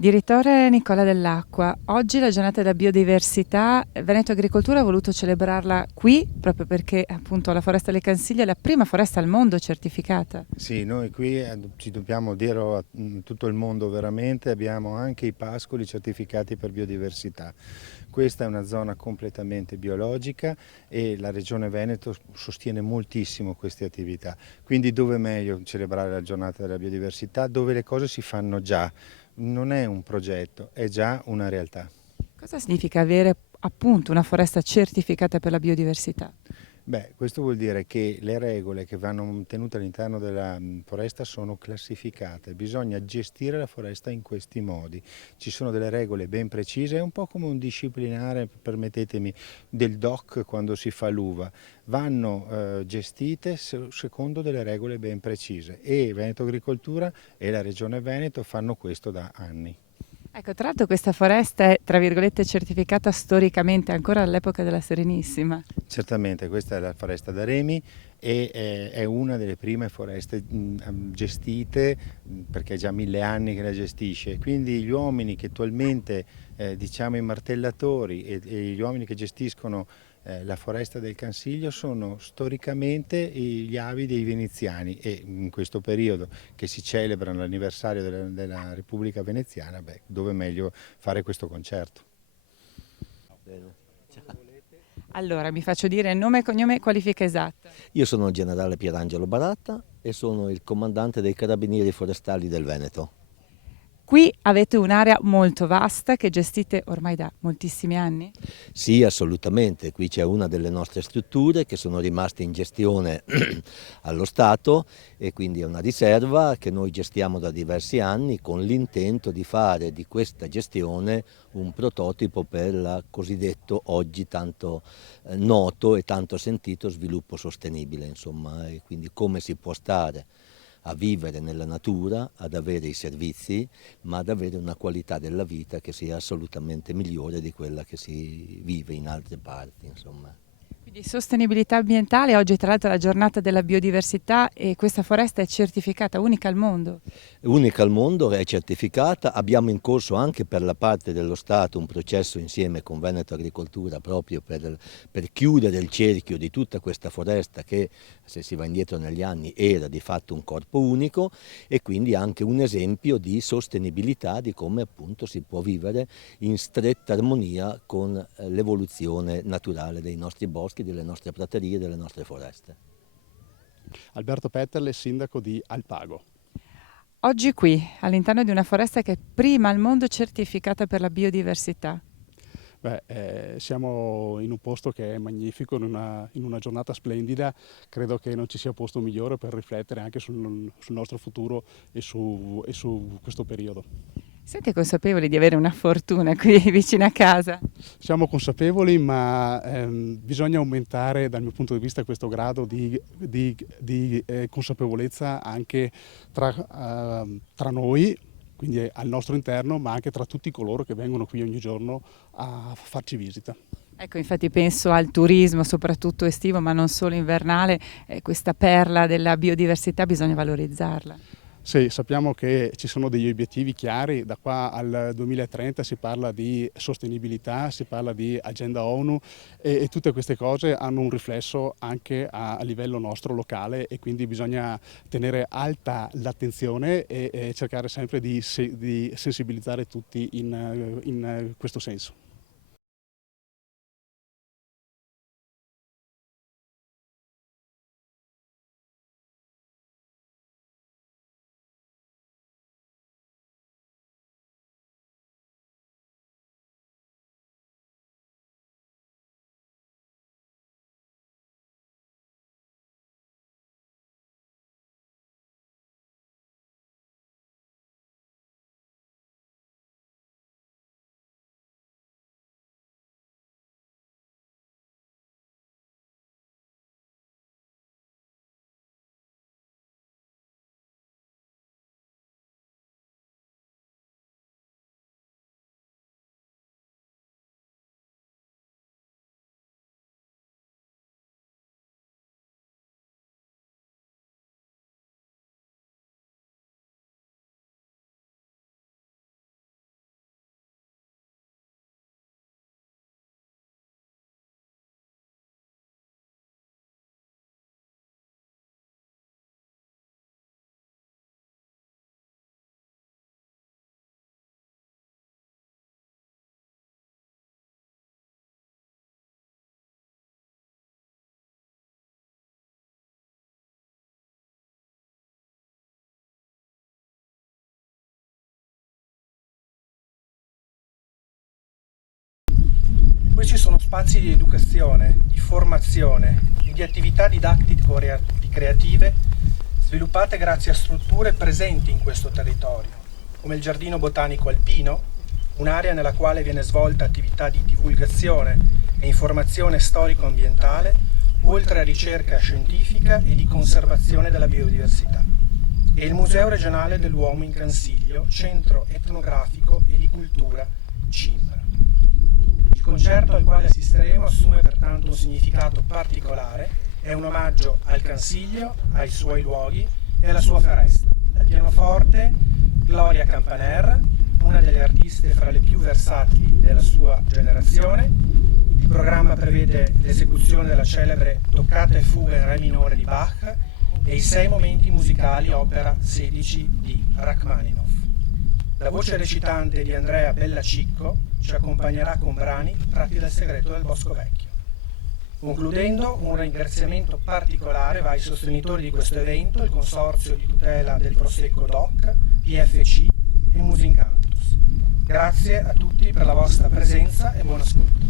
Direttore Nicola Dell'Acqua, oggi è la giornata della biodiversità. Veneto Agricoltura ha voluto celebrarla qui proprio perché appunto la Foresta del Cansiglio è la prima foresta al mondo certificata. Sì, noi qui ci dobbiamo dire a tutto il mondo veramente, abbiamo anche i pascoli certificati per biodiversità. Questa è una zona completamente biologica e la Regione Veneto sostiene moltissimo queste attività. Quindi dove è meglio celebrare la giornata della biodiversità? Dove le cose si fanno già, non è un progetto, è già una realtà. Cosa significa avere appunto una foresta certificata per la biodiversità? Beh, questo vuol dire che le regole che vanno tenute all'interno della foresta sono classificate, bisogna gestire la foresta in questi modi. Ci sono delle regole ben precise, è un po' come un disciplinare, permettetemi, del DOC quando si fa l'uva. Vanno gestite secondo delle regole ben precise e Veneto Agricoltura e la Regione Veneto fanno questo da anni. Ecco, tra l'altro questa foresta è, tra virgolette, certificata storicamente ancora all'epoca della Serenissima. Certamente, questa è la foresta da Remi e è una delle prime foreste gestite perché è già 1000 anni che la gestisce, quindi gli uomini che attualmente diciamo i martellatori e gli uomini che gestiscono la foresta del Cansiglio sono storicamente gli avi dei veneziani e in questo periodo che si celebra l'anniversario della Repubblica Veneziana, beh, dove meglio fare questo concerto. Bene. Allora, mi faccio dire nome e cognome e qualifica esatta. Io sono il generale Pierangelo Baratta e sono il comandante dei Carabinieri Forestali del Veneto. Qui avete un'area molto vasta che gestite ormai da moltissimi anni. Sì, assolutamente, qui c'è una delle nostre strutture che sono rimaste in gestione allo Stato e quindi è una riserva che noi gestiamo da diversi anni con l'intento di fare di questa gestione un prototipo per il cosiddetto oggi tanto noto e tanto sentito sviluppo sostenibile, insomma, e quindi come si può stare a vivere nella natura, ad avere i servizi, ma ad avere una qualità della vita che sia assolutamente migliore di quella che si vive in altre parti, insomma. Quindi sostenibilità ambientale, oggi tra l'altro è la giornata della biodiversità e questa foresta è certificata unica al mondo. Unica al mondo, è certificata, abbiamo in corso anche per la parte dello Stato un processo insieme con Veneto Agricoltura proprio per chiudere il cerchio di tutta questa foresta che, se si va indietro negli anni, era di fatto un corpo unico e quindi anche un esempio di sostenibilità di come appunto si può vivere in stretta armonia con l'evoluzione naturale dei nostri boschi, delle nostre praterie, delle nostre foreste. Alberto Petterle, sindaco di Alpago. Oggi qui, all'interno di una foresta che è prima al mondo certificata per la biodiversità. Beh, siamo in un posto che è magnifico, in una giornata splendida, credo che non ci sia posto migliore per riflettere anche sul nostro futuro e su questo periodo. Siete consapevoli di avere una fortuna qui vicino a casa? Siamo consapevoli, ma bisogna aumentare dal mio punto di vista questo grado di consapevolezza anche tra noi, quindi al nostro interno, ma anche tra tutti coloro che vengono qui ogni giorno a farci visita. Ecco, infatti penso al turismo, soprattutto estivo, ma non solo invernale, questa perla della biodiversità bisogna valorizzarla. Sì, sappiamo che ci sono degli obiettivi chiari, da qua al 2030 si parla di sostenibilità, si parla di agenda ONU e tutte queste cose hanno un riflesso anche a livello nostro locale e quindi bisogna tenere alta l'attenzione e cercare sempre di sensibilizzare tutti in questo senso. Questi sono spazi di educazione, di formazione e di attività didattico-creative sviluppate grazie a strutture presenti in questo territorio, come il Giardino Botanico Alpino, un'area nella quale viene svolta attività di divulgazione e informazione storico-ambientale, oltre a ricerca scientifica e di conservazione della biodiversità, e il Museo regionale dell'uomo in Cansiglio, centro etnografico e di cultura Cimbra. Il concerto al quale assisteremo assume pertanto un significato particolare, è un omaggio al Cansiglio, ai suoi luoghi e alla sua foresta. Al pianoforte Gloria Campaner, una delle artiste fra le più versatili della sua generazione. Il programma prevede l'esecuzione della celebre Toccata e fuga in re minore di Bach e i 6 momenti musicali opera 16 di Rachmaninoff. La voce recitante di Andrea Bellacicco ci accompagnerà con brani tratti dal segreto del Bosco Vecchio. Concludendo, un ringraziamento particolare va ai sostenitori di questo evento, il Consorzio di tutela del Prosecco DOC, PFC e Musincantus. Grazie a tutti per la vostra presenza e buon ascolto.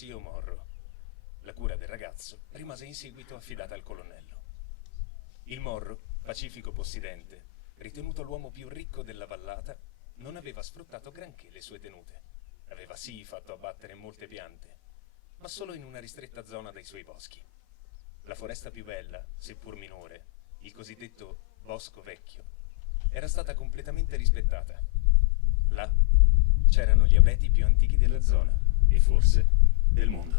zio Morro. La cura del ragazzo rimase in seguito affidata al colonnello. Il Morro, pacifico possidente, ritenuto l'uomo più ricco della vallata, non aveva sfruttato granché le sue tenute. Aveva sì fatto abbattere molte piante, ma solo in una ristretta zona dei suoi boschi. La foresta più bella, seppur minore, il cosiddetto Bosco Vecchio, era stata completamente rispettata. Là c'erano gli abeti più antichi della zona e forse del mondo.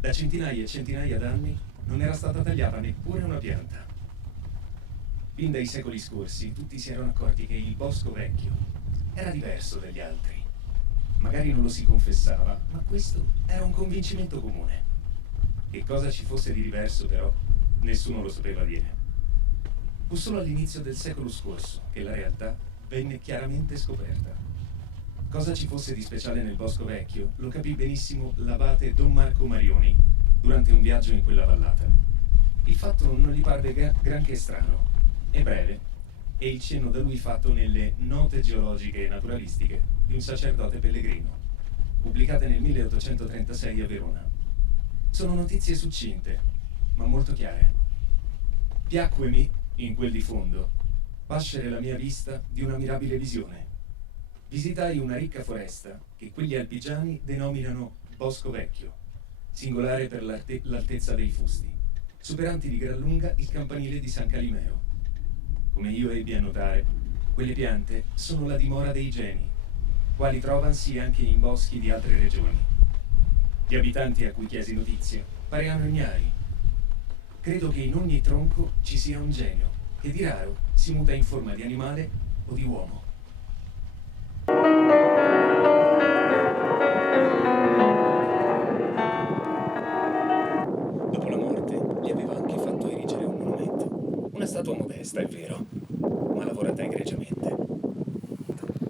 Da centinaia e centinaia d'anni non era stata tagliata neppure una pianta. Fin dai secoli scorsi tutti si erano accorti che il Bosco Vecchio era diverso dagli altri. Magari non lo si confessava, ma questo era un convincimento comune. Che cosa ci fosse di diverso, però, nessuno lo sapeva dire. Fu solo all'inizio del secolo scorso che la realtà venne chiaramente scoperta. Cosa ci fosse di speciale nel Bosco Vecchio lo capì benissimo l'abate Don Marco Marioni durante un viaggio in quella vallata. Il fatto non gli parve granché strano. È breve, e il cenno da lui fatto nelle Note geologiche e naturalistiche di un sacerdote pellegrino, pubblicate nel 1836 a Verona. Sono notizie succinte, ma molto chiare. Piacquemi, in quel di fondo, pascere la mia vista di una mirabile visione. Visitai una ricca foresta che quegli alpigiani denominano Bosco Vecchio, singolare per l'altezza dei fusti, superanti di gran lunga il campanile di San Calimero. Come io ebbi a notare, quelle piante sono la dimora dei geni, quali trovansi anche in boschi di altre regioni. Gli abitanti a cui chiesi notizia pareano ignari. Credo che in ogni tronco ci sia un genio, che di raro si muta in forma di animale o di uomo. Dopo la morte gli aveva anche fatto erigere un monumento. Una statua modesta, è vero, ma lavorata egregiamente.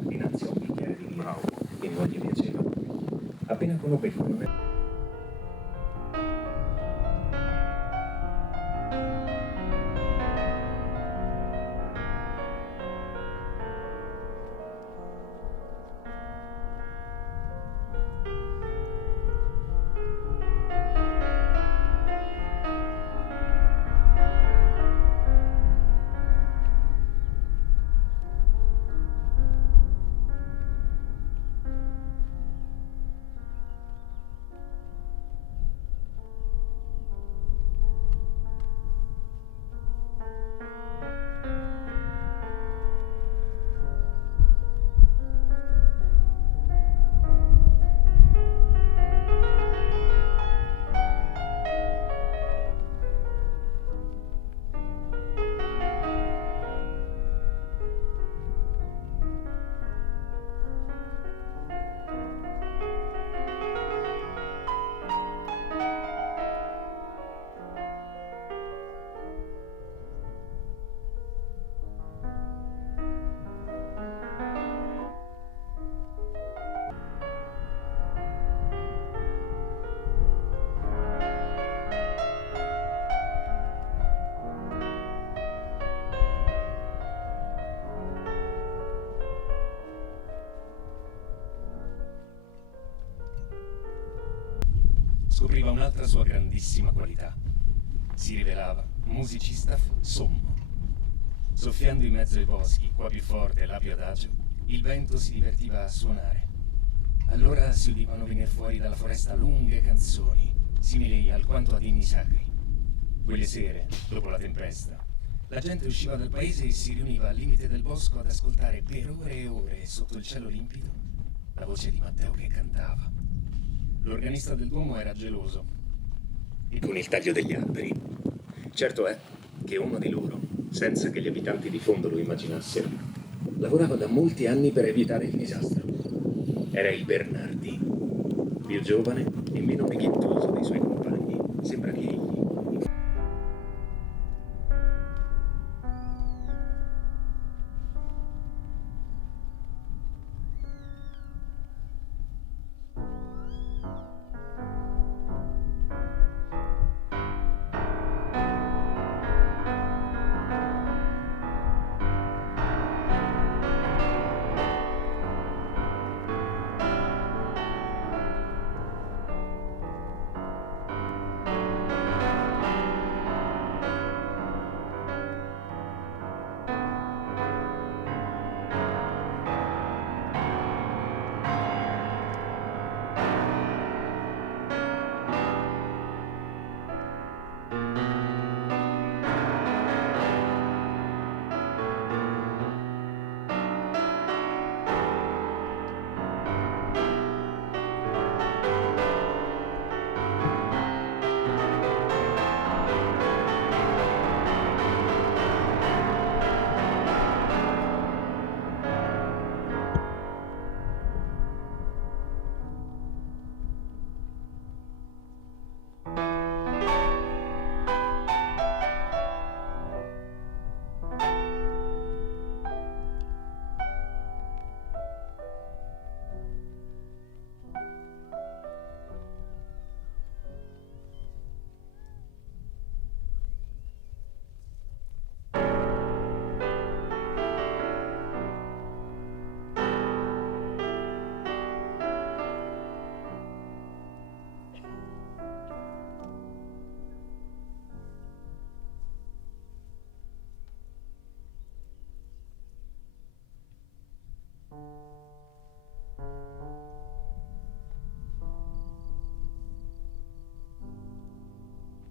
Dinanzi a un bicchiere di vino che non gli piaceva, appena conobbe il monumento. Scopriva un'altra sua grandissima qualità. Si rivelava un musicista sommo. Soffiando in mezzo ai boschi, qua più forte e là più adagio, il vento si divertiva a suonare. Allora si udivano venire fuori dalla foresta lunghe canzoni, simili alquanto ad inni sacri. Quelle sere, dopo la tempesta, la gente usciva dal paese e si riuniva al limite del bosco ad ascoltare per ore e ore, sotto il cielo limpido, la voce di Matteo che cantava. L'organista del Duomo era geloso con il taglio degli alberi. Certo è che uno di loro, senza che gli abitanti di fondo lo immaginassero, lavorava da molti anni per evitare il disastro. Era il Bernardi, più giovane e meno picchiettoso dei suoi compagni. Sembra che egli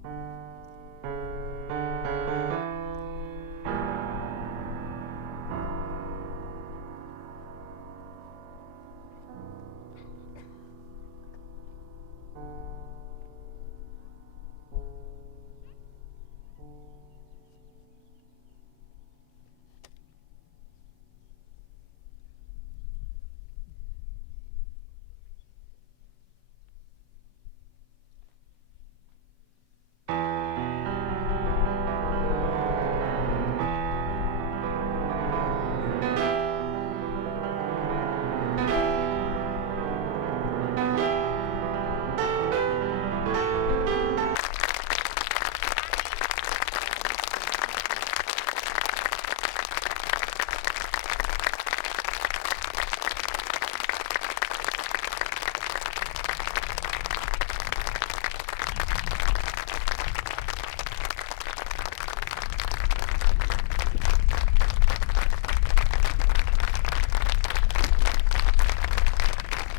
Grazie.